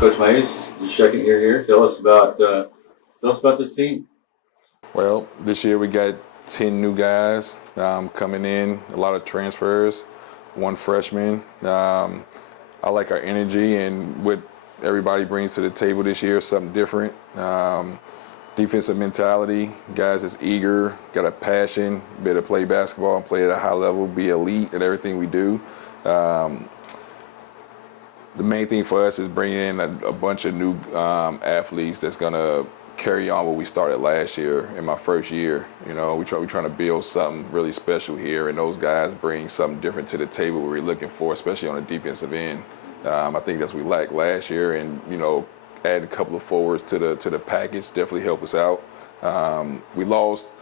Coach Mays, your second year here. Tell us about this team. Well, this year we got 10 new guys coming in, a lot of transfers, one freshman. I like our energy and what everybody brings to the table this year, something different. Defensive mentality, guys that's eager, got a passion, be able to play basketball and play at a high level, be elite at everything we do. Um, the main thing for us is bringing in a bunch of new athletes that's going to carry on what we started last year in my first year. You know, we're trying to build something really special here, and those guys bring something different to the table we're looking for, especially on the defensive end. I think that's what we lacked last year, and add a couple of forwards to the package definitely help us out. We lost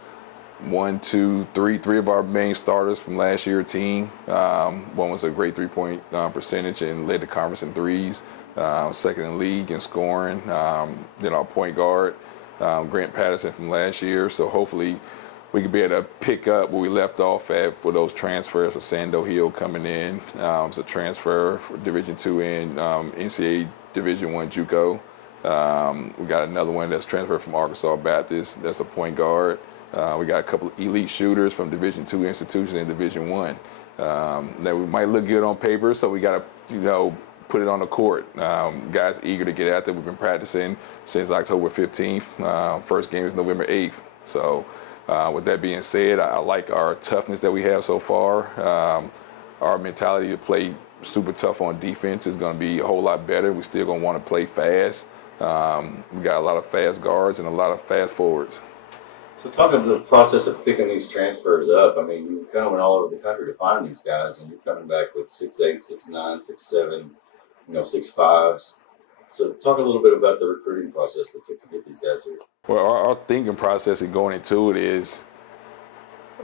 three of our main starters from last year's team. One was a great three-point percentage and led the conference in threes, second in league in scoring. Then our point guard, Grant Patterson from last year. So hopefully we could be able to pick up where we left off at for those transfers for Sando Hill coming in. It's a transfer for Division II in NCAA Division I JUCO. We got another one that's transferred from Arkansas Baptist. That's a point guard. We got a couple of elite shooters from Division II institutions in Division I. That we might look good on paper, so we got to, put it on the court. Guys eager to get out there. We've been practicing since October 15th. First game is November 8th. So with that being said, I like our toughness that we have so far. Our mentality to play super tough on defense is going to be a whole lot better. We're still going to want to play fast. We got a lot of fast guards and a lot of fast forwards. So talk of the process of picking these transfers up. I mean, you kind of went all over the country to find these guys, and you're coming back with 6'8", 6'9", 6'7", 6'5". So talk a little bit about the recruiting process that took to get these guys here. Well, our thinking process and going into it is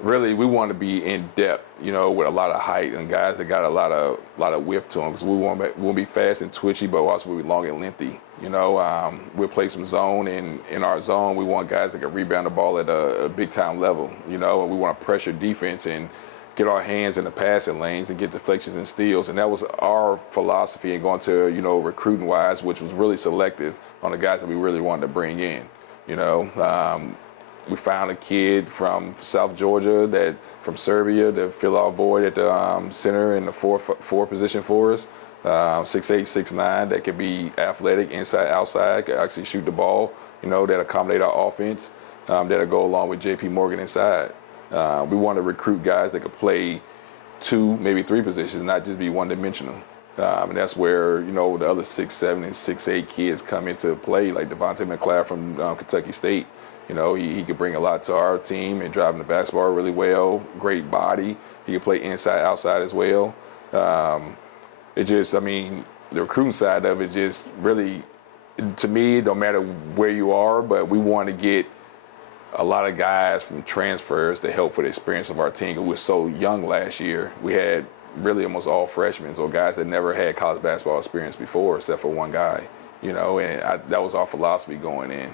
really we want to be in depth, with a lot of height and guys that got a lot of width to them, because we'll be fast and twitchy, but also we'll be long and lengthy. We'll play some zone, and in our zone, we want guys that can rebound the ball at a big time level. And we want to pressure defense and get our hands in the passing lanes and get deflections and steals. And that was our philosophy in going to, recruiting wise, which was really selective on the guys that we really wanted to bring in. We found a kid from South Georgia from Serbia to fill our void at the center in the four position for us. 6'8", 6'9", that could be athletic, inside, outside, could actually shoot the ball, that accommodate our offense, that'll go along with J.P. Morgan inside. We want to recruit guys that could play 2, maybe 3 positions, not just be one-dimensional. And that's where, the other 6'7", and 6'8" kids come into play, like Devontae McLeod from Kentucky State. He could bring a lot to our team and driving the basketball really well, great body. He could play inside, outside as well. The recruiting side of it just really, to me, it don't matter where you are, but we want to get a lot of guys from transfers to help for the experience of our team. We were so young last year. We had really almost all freshmen, or guys that never had college basketball experience before, except for one guy, that was our philosophy going in.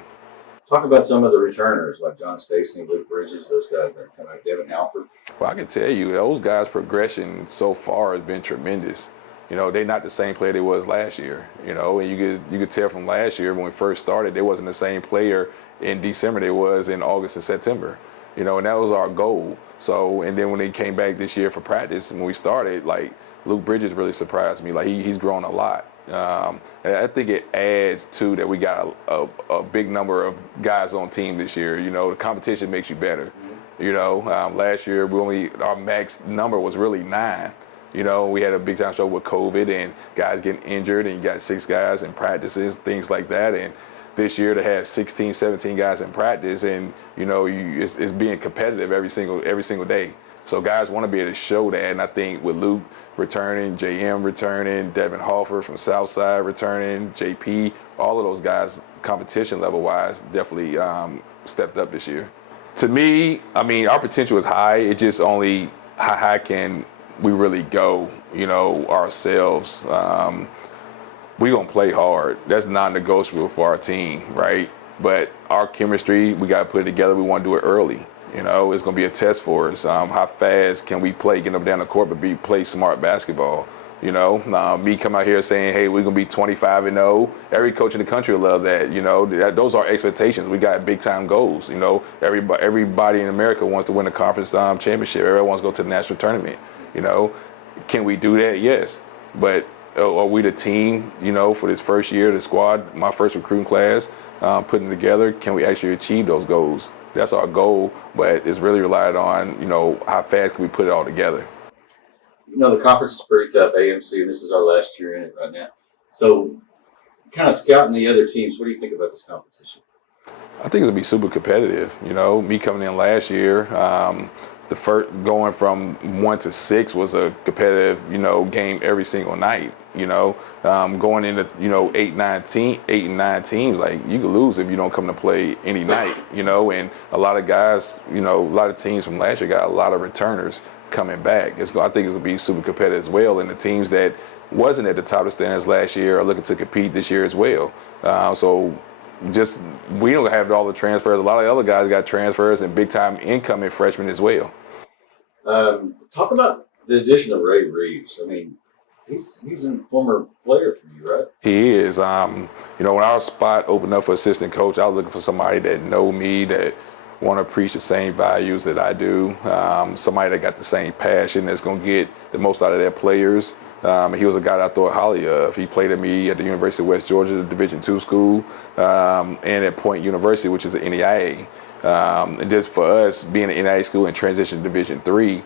Talk about some of the returners, like John Stacey, Luke Bridges, those guys that come out, Devin Halford. Well, I can tell you, those guys' progression so far has been tremendous. They're not the same player they was last year. And you could tell from last year when we first started, they wasn't the same player in December they was in August and September. And that was our goal. So, and then when they came back this year for practice, when we started, like Luke Bridges really surprised me. Like he's grown a lot. And I think it adds to that we got a big number of guys on team this year. The competition makes you better. Last year our max number was really 9. We had a big time show with COVID and guys getting injured, and you got 6 guys in practices, things like that. And this year to have 16, 17 guys in practice, and it's being competitive every single day. So guys want to be able to show that, and I think with Luke returning, JM returning, Devin Halford from Southside returning, JP, all of those guys, competition level wise, definitely stepped up this year. To me, our potential is high. It just only how high can we really go, ourselves. We're going to play hard. That's non-negotiable for our team, right? But our chemistry, we got to put it together. We want to do it early. It's going to be a test for us. How fast can we play, get up down the court, but play smart basketball? Me come out here saying, hey, we're going to be 25-0. Every coach in the country will love that. Those are expectations. We got big time goals. Everybody in America wants to win the conference championship. Everyone wants to go to the national tournament. Can we do that? Yes. But are we the team, for this first year, the squad, my first recruiting class, putting it together, can we actually achieve those goals? That's our goal, but it's really relied on, how fast can we put it all together. The conference is pretty tough, AMC, and this is our last year in it right now. So, kind of scouting the other teams, what do you think about this conference this year? I think it'll be super competitive. Me coming in last year, the first going from 1 to 6 was a competitive, game every single night. Going into 8 and 9 teams, like you could lose if you don't come to play any night. And a lot of guys, a lot of teams from last year got a lot of returners coming back. I think it's gonna be super competitive as well. And the teams that wasn't at the top of the standings last year are looking to compete this year as well. We don't have all the transfers. A lot of other guys got transfers and big time incoming freshmen as well. Talk about the addition of Ray Reeves. I mean, he's a former player for you, right? He is. When our spot opened up for assistant coach, I was looking for somebody that know me, that want to preach the same values that I do. Somebody that got the same passion, that's going to get the most out of their players. He was a guy that I thought highly of. He played at me at the University of West Georgia, the Division II school, and at Point University, which is an NAIA. And just for us, being an NAIA school and transition to Division III,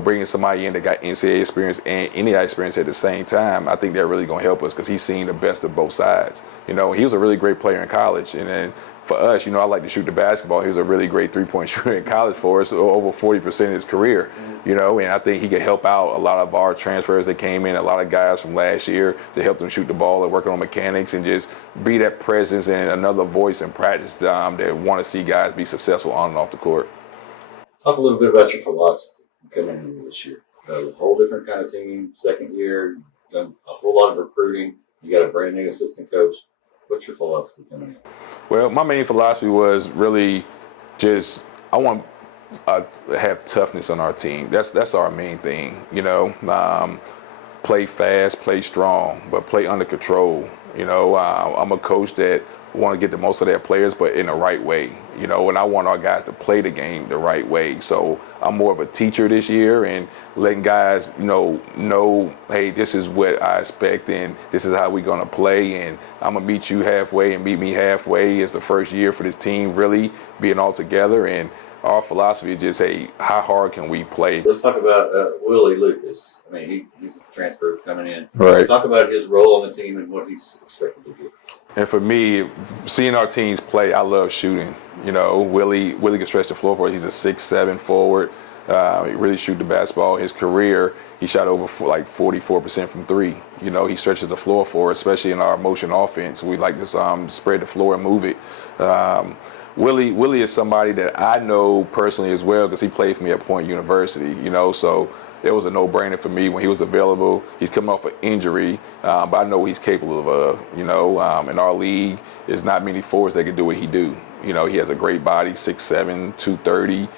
bringing somebody in that got NCAA experience and NAIA experience at the same time, I think they're really going to help us because he's seen the best of both sides. He was a really great player in college. And then for us, I like to shoot the basketball. He was a really great three-point shooter in college for us, over 40% of his career. And I think he could help out a lot of our transfers that came in, a lot of guys from last year to help them shoot the ball and working on mechanics and just be that presence and another voice in practice that want to see guys be successful on and off the court. Talk a little bit about your philosophy coming into this year. A whole different kind of team, second year, done a whole lot of recruiting. You got a brand new assistant coach. What's your philosophy coming in? Well, my main philosophy was really just I want to have toughness on our team. That's our main thing. Play fast, play strong, but play under control. I'm a coach that want to get the most of their players, but in the right way. And I want our guys to play the game the right way. So I'm more of a teacher this year and letting guys, know, hey, this is what I expect and this is how we're going to play. And I'm going to meet you halfway and meet me halfway. It's the first year for this team really being all together. And our philosophy is just, hey, how hard can we play? Let's talk about Willie Lucas. I mean, he's a transfer coming in. Right. Talk about his role on the team and what he's expected to do. And for me, seeing our teams play, I love shooting. Willie can stretch the floor for us. He's a 6'7" forward. He really shoot the basketball. His career, he shot over 44% from three. He stretches the floor for us, especially in our motion offense. We like to spread the floor and move it. Willie is somebody that I know personally as well because he played for me at Point University, so it was a no-brainer for me when he was available. He's coming off an injury, but I know what he's capable of, in our league, there's not many forwards that can do what he do. He has a great body, 6'7", 230.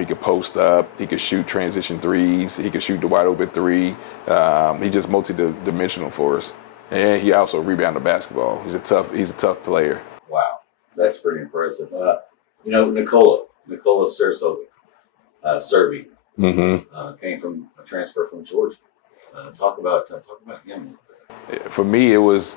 He could post up. He could shoot transition threes. He could shoot the wide open three. He's just multi-dimensional for us. And he also rebounded the basketball. He's a tough player. Wow. That's pretty impressive. Nikola Serbi came from a transfer from Georgia. Talk about him. For me, it was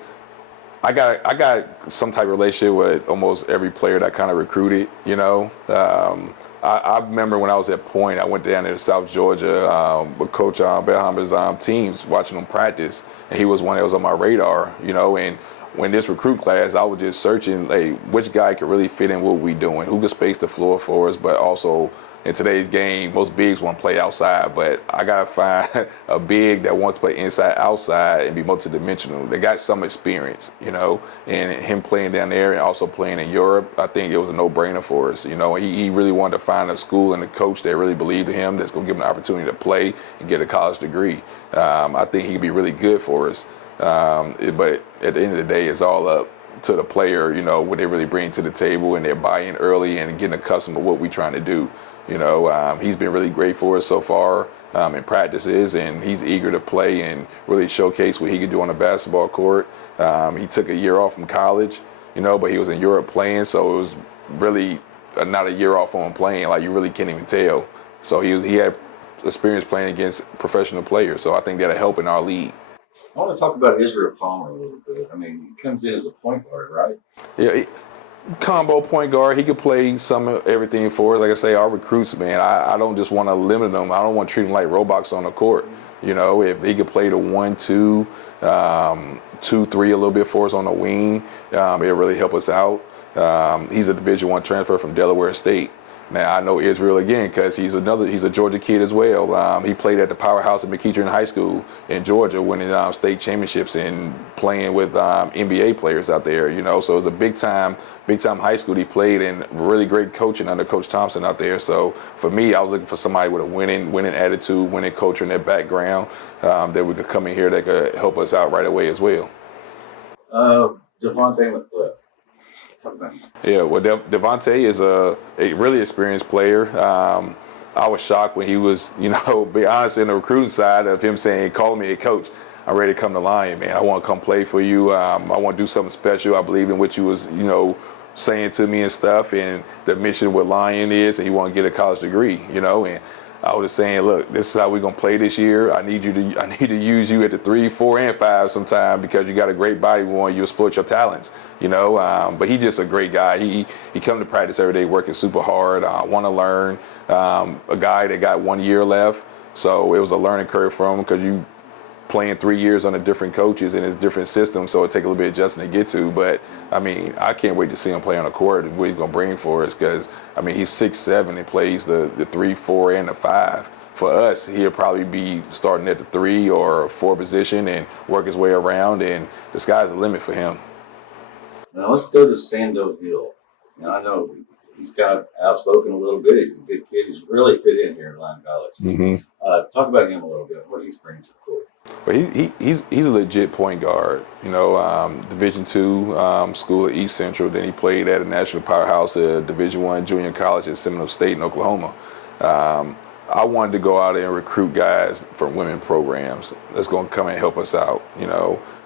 I got some type of relationship with almost every player that I kind of recruited. I remember when I was at Point, I went down to South Georgia with Coach Belhammer's teams, watching them practice, and he was one that was on my radar. And when this recruit class, I was just searching, which guy could really fit in what we doing, who could space the floor for us, but also in today's game, most bigs want to play outside, but I got to find a big that wants to play inside, outside, and be multidimensional. They got some experience, and him playing down there and also playing in Europe, I think it was a no-brainer for us. He really wanted to find a school and a coach that really believed in him, that's going to give him the opportunity to play and get a college degree. I think he could be really good for us. But at the end of the day, it's all up to the player, what they really bring to the table and their buy-in early and getting accustomed to what we're trying to do. He's been really great for us so far. in practices, and he's eager to play and really showcase what he can do on the basketball court. He took a year off from college, but he was in Europe playing, so it was really not a year off on playing. Like, you really can't even tell. So he had experience playing against professional players, so I think that'll help in our league. I want to talk about Israel Palmer a little bit. I mean, he comes in as a point guard, right? Yeah, combo point guard. He could play some of everything for us. Like I say, our recruits, man, I don't just want to limit them. I don't want to treat them like robots on the court. If he could play the 1-2, 2-3 a little bit for us on the wing, it'll really help us out. He's a Division I transfer from Delaware State. Now, I know Israel again because he's a Georgia kid as well. He played at the powerhouse at McEachern High School in Georgia, winning state championships and playing with NBA players out there. So it was a big time high school he played, and really great coaching under Coach Thompson out there. So for me, I was looking for somebody with a winning attitude, winning culture, and that background that we could come in here that could help us out right away as well. Devontae McClellan. Yeah, well, Devontae is a really experienced player. I was shocked when he was, be honest, in the recruiting side of him calling me a coach. I'm ready to come to Lyon, man. I want to come play for you. I want to do something special. I believe in what you was, saying to me and stuff. And the mission with Lyon is, and he want to get a college degree, and I was just saying, look, this is how we're gonna play this year. I need to use you at the 3, 4, and 5 sometime because you got a great body. We want you to exploit your talents, But he's just a great guy. He come to practice every day, working super hard. Want to learn. A guy that got 1 year left, so it was a learning curve for him because you playing 3 years under different coaches and it's different systems, so it take a little bit of adjusting to get to. But I mean, I can't wait to see him play on the court and what he's gonna bring for us because I mean he's 6'7" and plays the 3, 4, and the 5. For us, he'll probably be starting at the 3 or 4 position and work his way around, and the sky's the limit for him. Now let's go to Sando Hill. Now I know he's kind of outspoken a little bit. He's a good kid. He's really fit in here at Lyon College. Mm-hmm. Talk about him a little bit. What he's bringing to the court. But he's a legit point guard. Division II school at East Central. Then he played at a national powerhouse, a Division I junior college at Seminole State in Oklahoma. I wanted to go out and recruit guys from women programs that's going to come and help us out.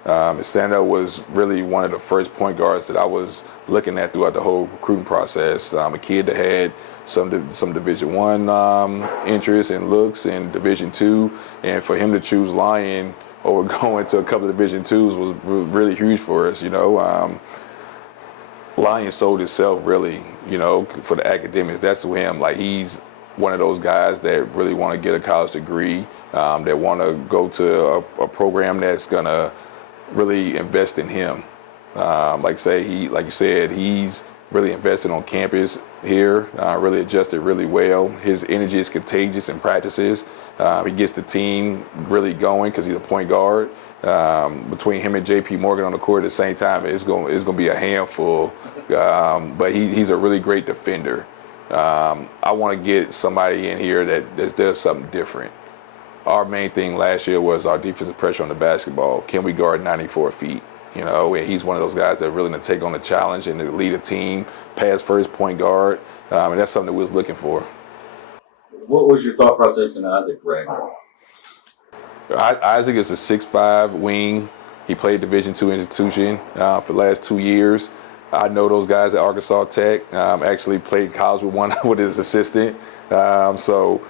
Sando was really one of the first point guards that I was looking at throughout the whole recruiting process. A kid that had some Division I interests and looks in Division II, and for him to choose Lyon over going to a couple of Division IIs was really huge for us. Lyon sold itself really, for the academics. That's to him. Like, he's one of those guys that really want to get a college degree, that want to go to a program that's gonna really invest in him. Like you said, he's really invested on campus here, really adjusted really well. His energy is contagious in practices. He gets the team really going because he's a point guard. Between him and J.P. Morgan on the court at the same time, it's going to be a handful. But he's a really great defender. I want to get somebody in here that does something different. Our main thing last year was our defensive pressure on the basketball. Can we guard 94 feet? And he's one of those guys that really going to take on the challenge and to lead a team, pass first, point guard, and that's something that we was looking for. What was your thought process in Isaac Ragnar? Isaac is a 6'5" wing. He played Division II institution for the last 2 years. I know those guys at Arkansas Tech. Actually played college with one with his assistant. So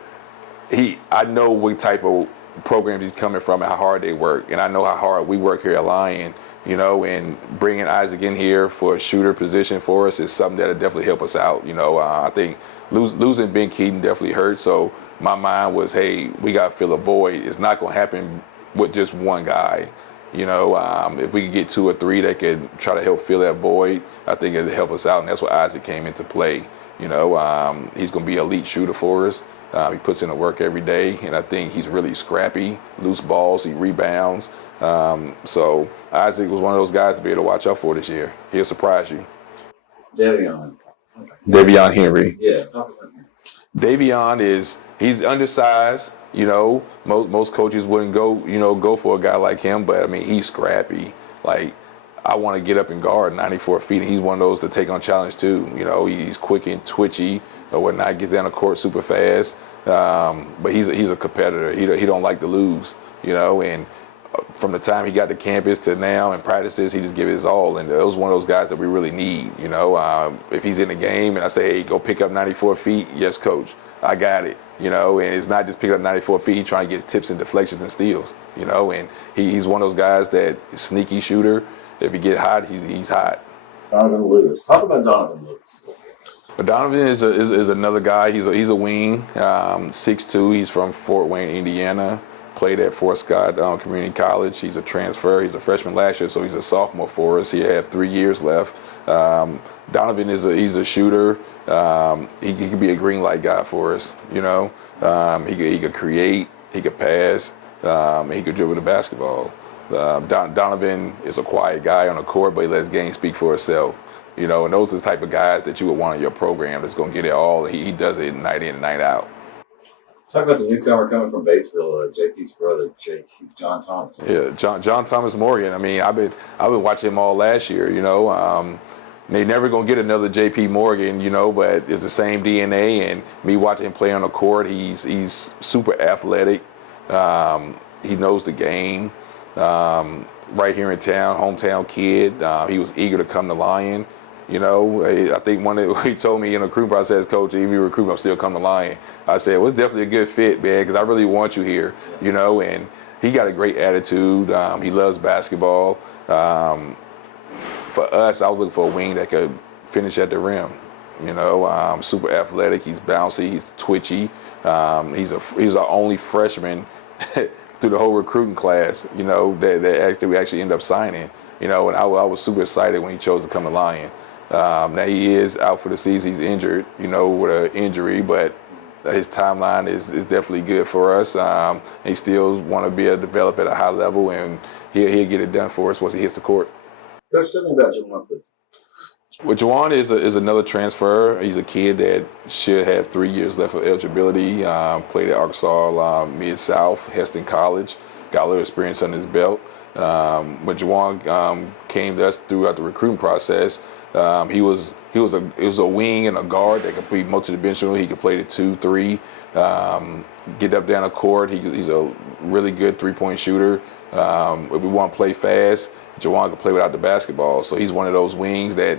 I know what type of program he's coming from and how hard they work, and I know how hard we work here at Lyon. And bringing Isaac in here for a shooter position for us is something that'll definitely help us out. I think losing Ben Keaton definitely hurt. So my mind was, hey, we got to fill a void. It's not going to happen with just one guy. If we could get 2 or 3 that could try to help fill that void, I think it'd help us out. And that's where Isaac came into play. He's going to be an elite shooter for us. He puts in the work every day, and I think he's really scrappy, loose balls, he rebounds. So Isaac was one of those guys to be able to watch out for this year. He'll surprise you. Davion Henry. Yeah, talk about him. Davion he's undersized. Most coaches wouldn't go for a guy like him, but I mean, he's scrappy. Like, I want to get up and guard 94 feet, and he's one of those to take on challenge too. You know, he's quick and twitchy or whatnot, gets down the court super fast. But he's a competitor. He don't like to lose. You know, and from the time he got to campus to now and practices, he just give his all. And it was one of those guys that we really need. You know, if he's in the game and I say, hey, go pick up 94 feet, yes, coach, I got it. You know, and it's not just picking up 94 feet, he's trying to get tips and deflections and steals. You know, and he's one of those guys that sneaky shooter. If he get hot, he's hot. Donovan Lewis. Talk about Donovan Lewis. But Donovan is another guy. He's a wing, 6'2". He's from Fort Wayne, Indiana. Played at Fort Scott Community College. He's a transfer. He's a freshman last year, so he's a sophomore for us. He had 3 years left. Donovan he's a shooter. He could be a green light guy for us. You know, he could create. He could pass. He could dribble the basketball. Donovan is a quiet guy on the court, but he lets game speak for itself. You know, and those are the type of guys that you would want in your program that's going to get it all. He does it night in and night out. Talk about the newcomer coming from Batesville, JP's brother, John Thomas. Yeah, John Thomas Morgan. I mean, I've been watching him all last year. You know, they never gonna get another JP Morgan. You know, but it's the same DNA. And me watching him play on the court, he's super athletic. He knows the game. Right here in town, hometown kid. He was eager to come to Lyon. You know, I think he told me in the recruiting process, Coach, if you recruit, I'll still come to Lyon. I said, well, it's definitely a good fit, man, because I really want you here, you know, and he got a great attitude. He loves basketball. For us, I was looking for a wing that could finish at the rim. You know, super athletic. He's bouncy. He's twitchy. He's our only freshman through the whole recruiting class, you know, that we actually end up signing. You know, and I was super excited when he chose to come to Lyon. Now he is out for the season. He's injured, you know, with an injury, but his timeline is definitely good for us. He still want to be able to develop at a high level, and he'll get it done for us once he hits the court. Coach, tell me about Juwan, please. Well, Juwan is another transfer. He's a kid that should have 3 years left of eligibility. Played at Arkansas Mid-South, Heston College. Got a little experience under his belt. When Juwan came to us throughout the recruiting process, he was a wing and a guard that could be multidimensional. He could play the 2, 3, get up down the court. He's a really good three-point shooter. If we want to play fast, Juwan can play without the basketball. So he's one of those wings that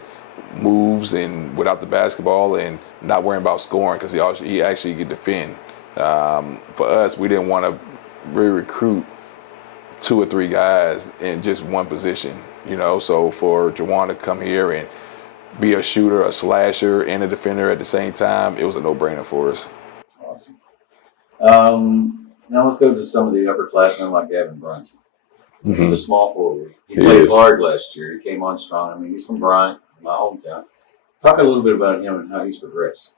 moves and without the basketball and not worrying about scoring because he actually could defend. For us, we didn't want to really recruit 2 or 3 guys in just one position, you know. So for Juwan to come here and be a shooter, a slasher, and a defender at the same time, it was a no-brainer for us. Awesome. Now let's go to some of the upperclassmen like Gavin Brunson. Mm-hmm. He's a small forward. He played hard last year. He came on strong. I mean, he's from Bryant, my hometown. Talk a little bit about him and how he's progressed.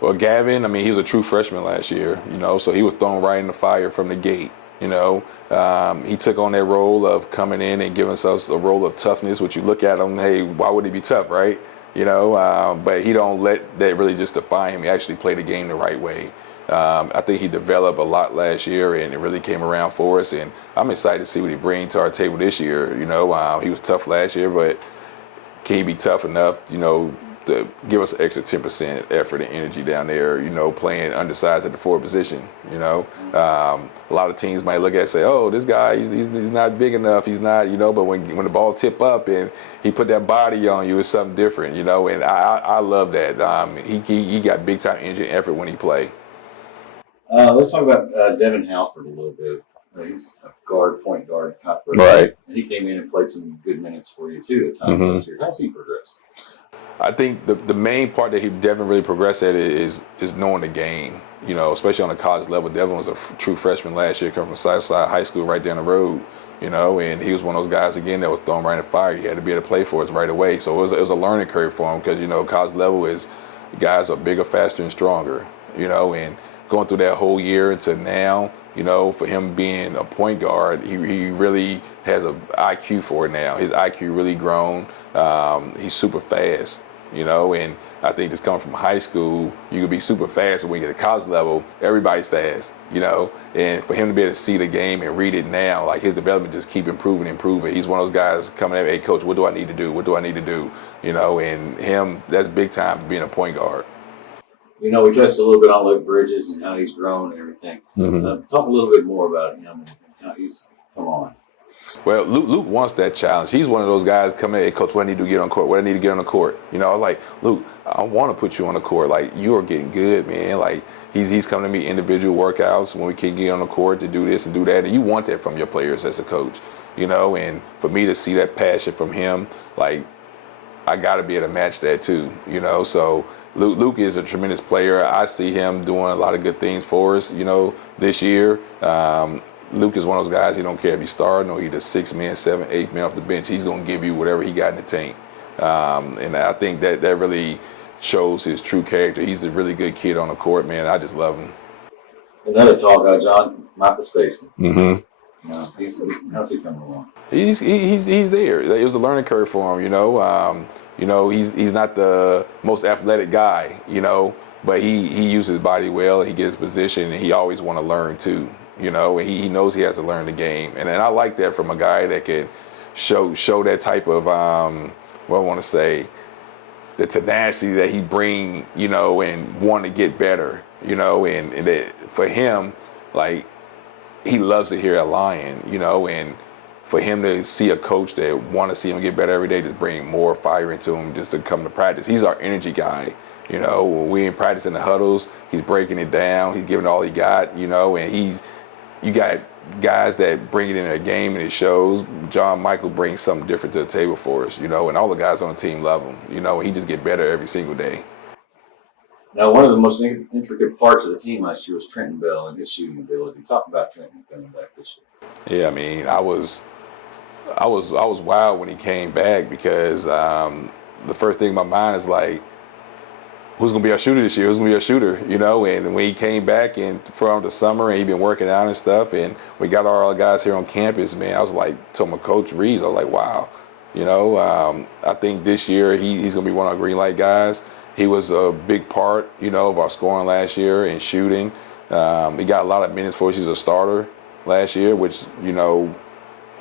Well, Gavin, I mean, he was a true freshman last year, you know, so he was thrown right in the fire from the gate. You know, he took on that role of coming in and giving us a role of toughness, which you look at him, hey, why would he be tough, right? You know, but he don't let that really just define him. He actually played the game the right way. I think he developed a lot last year, and it really came around for us. And I'm excited to see what he brings to our table this year. You know, he was tough last year, but can he be tough enough, you know, to give us an extra 10% effort and energy down there, you know, playing undersized at the forward position, you know. A lot of teams might look at it and say, oh, this guy, he's not big enough, he's not, you know, but when the ball tip up and he put that body on you, it's something different, you know, and I love that. He got big-time energy and effort when he played. Let's talk about Devin Halford a little bit. He's a point guard type player. Right. And he came in and played some good minutes for you, too, at times last year. How's he progressed? I think the main part that Devin really progressed at is knowing the game, you know, especially on the college level. Devin was a true freshman last year, coming from Southside High School right down the road, you know, and he was one of those guys, again, that was thrown right in the fire. He had to be able to play for us right away. So it was a learning curve for him because, you know, college level is guys are bigger, faster, and stronger, you know, and going through that whole year into now, you know, for him being a point guard, he really has an IQ for it now. His IQ really grown. He's super fast. And I think just coming from high school, you could be super fast, but when you get to college level, everybody's fast. And for him to be able to see the game and read it now, like his development just keep improving. He's one of those guys coming at, hey, coach, what do I need to do? What do I need to do? And him, that's big time for being a point guard. We touched a little bit on Luke Bridges and how he's grown and everything. Talk a little bit more about him and how he's come on. Well, Luke wants that challenge. He's one of those guys coming in, hey, coach, what I need to get on court? What I need to get on the court? I'm like, Luke, I want to put you on the court. Like, you are getting good, man. Like, he's coming to me individual workouts when we can get on the court to do this and do that. And you want that from your players as a coach, And for me to see that passion from him, like, I got to be able to match that too, So Luke is a tremendous player. I see him doing a lot of good things for us, this year. Luke is one of those guys, he don't care if he's starting or he's the 6th man, 7th, 8th man off the bench. He's going to give you whatever he got in the tank. And I think that really shows his true character. He's a really good kid on the court, man. I just love him. Another tall guy, John, Michael Stacy. Mm-hmm. How's he coming along? He's there. It was a learning curve for him, he's not the most athletic guy, but he uses his body well. He gets his position, and he always want to learn too. And he knows he has to learn the game. And I like that from a guy that can show that type of, what I want to say, the tenacity that he bring, and want to get better, and that for him, like, he loves it here at Lyon, and for him to see a coach that want to see him get better every day, just bring more fire into him just to come to practice. He's our energy guy. When we in practice in the huddles, he's breaking it down. He's giving all he got, and you got guys that bring it in a game and it shows. John Michael brings something different to the table for us, and all the guys on the team love him, and he just get better every single day. Now, one of the most intricate parts of the team last year was Trenton Bell and his shooting ability. Talk about Trenton coming back this year. Yeah, I mean, I was wild when he came back because the first thing in my mind is like, who's gonna be our shooter this year? Who's gonna be our shooter? And when he came back and from the summer and he been working out and stuff, and we got all our guys here on campus, man, I was like, told my coach Reeves, I was like, wow, I think this year he's gonna be one of our green light guys. He was a big part, of our scoring last year and shooting. He got a lot of minutes for us. He's a starter last year, which, I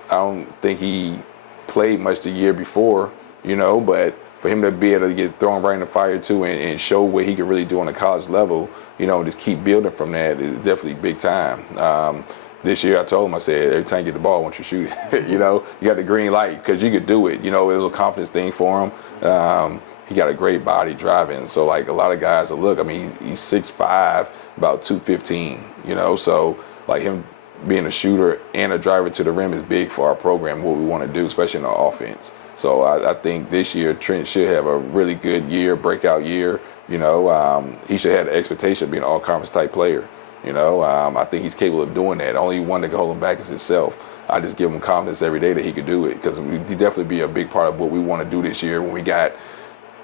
don't think he played much the year before, but for him to be able to get thrown right in the fire too and show what he can really do on the college level, and just keep building from that is definitely big time. This year I told him, I said, every time you get the ball, I want you to shoot it. You got the green light because you could do it. It was a confidence thing for him. He got a great body driving. So, like, a lot of guys that look, I mean, he's 6'5", about 215, So, like, him being a shooter and a driver to the rim is big for our program, what we want to do, especially in the offense. So, I think this year Trent should have a really good year, breakout year. He should have the expectation of being an all-conference type player. I think he's capable of doing that. The only one that can hold him back is himself. I just give him confidence every day that he could do it because he'd definitely be a big part of what we want to do this year when we got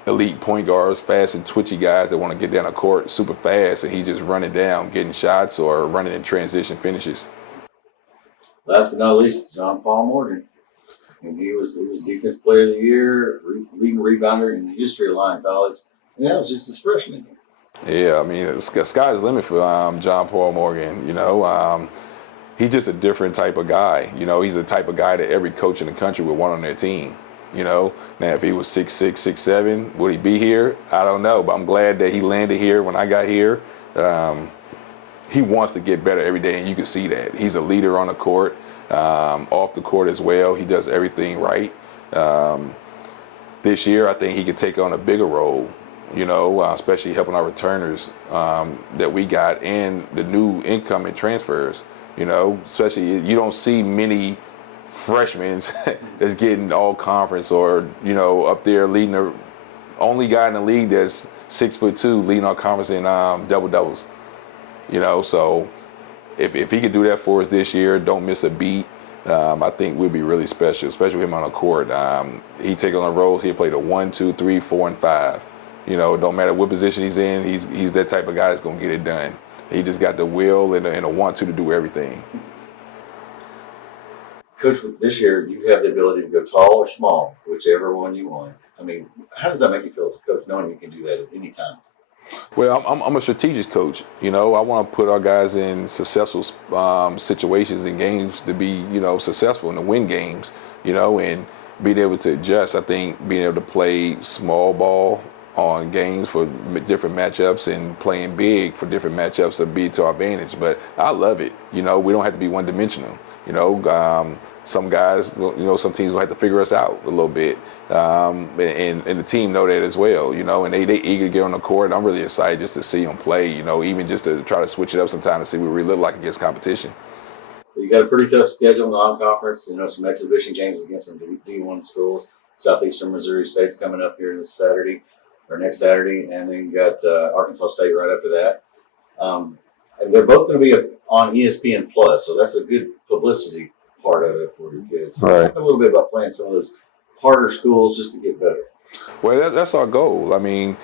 elite point guards, fast and twitchy guys that want to get down the court super fast, and he's just running down, getting shots or running in transition finishes. Last but not least, John Paul Morgan. And he was Defense Player of the Year, leading rebounder in the history of Lyon College, and that was just his freshman year. Yeah, I mean, the sky's the limit for John Paul Morgan. He's just a different type of guy. He's the type of guy that every coach in the country would want on their team. Now if he was 6'6", 6'7", would he be here? I don't know, but I'm glad that he landed here when I got here. He wants to get better every day, and you can see that. He's a leader on the court, off the court as well. He does everything right. This year, I think he could take on a bigger role, especially helping our returners that we got and the new incoming transfers, especially you don't see many freshmen that's getting all conference or up there leading the only guy in the league that's 6'2" leading our conference in double doubles. So if he could do that for us this year, don't miss a beat. I think we'd be really special, especially with him on the court. He take on the roles. He'll play the 1, 2, 3, 4, and 5. It don't matter what position he's in. He's that type of guy that's gonna get it done. He just got the will and a want to do everything. Coach, this year you have the ability to go tall or small. Which whichever one you want. I mean, how does that make you feel as a coach, knowing you can do that at any time? Well, I'm a strategic coach. You know, I want to put our guys in successful situations and games to be, you know, successful and to win games. You know, and being able to adjust. I think being able to play small ball on games for different matchups and playing big for different matchups to be to our advantage. But I love it. You know, we don't have to be one dimensional. You know, some guys, you know, some teams will have to figure us out a little bit, and the team know that as well. You know, and they eager to get on the court. And I'm really excited just to see them play. You know, even just to try to switch it up sometimes to see what we really look like against competition. You got a pretty tough schedule, non-conference. You know, some exhibition games against some D1 schools. Southeastern Missouri State's coming up here this Saturday or next Saturday, and then you got Arkansas State right after that. And they're both going to be on ESPN Plus, so that's a good publicity part of it for your kids. So Right. talk a little bit about playing some of those harder schools just to get better. Well, that's our goal. I mean,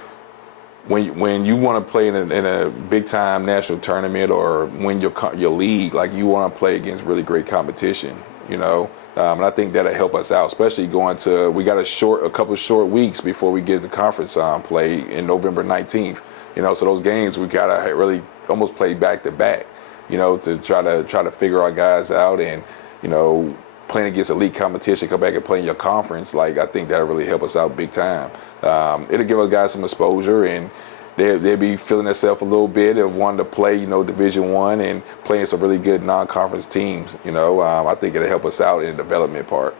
when you want to play in a big time national tournament or win your league, like you want to play against really great competition, you know. And I think that'll help us out, especially we got a couple of short weeks before we get to conference play in November 19th. You know, so those games we gotta really almost play back to back, you know, to try to figure our guys out and, you know, playing against elite competition, come back and play in your conference. Like I think that'll really help us out big time. It'll give us guys some exposure and they'll be feeling themselves a little bit of wanting to play, you know, Division I and playing some really good non-conference teams. You know, I think it'll help us out in the development part.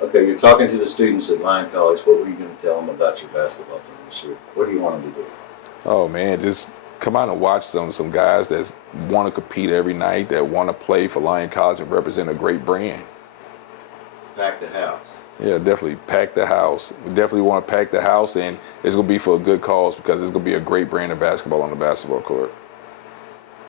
Okay, you're talking to the students at Lyon College. What were you going to tell them about your basketball team this year? What do you want them to do? Oh man, just come out and watch some guys that want to compete every night, that want to play for Lyon College and represent a great brand. Pack the house. Yeah, definitely pack the house. We definitely want to pack the house, and it's going to be for a good cause because it's going to be a great brand of basketball on the basketball court.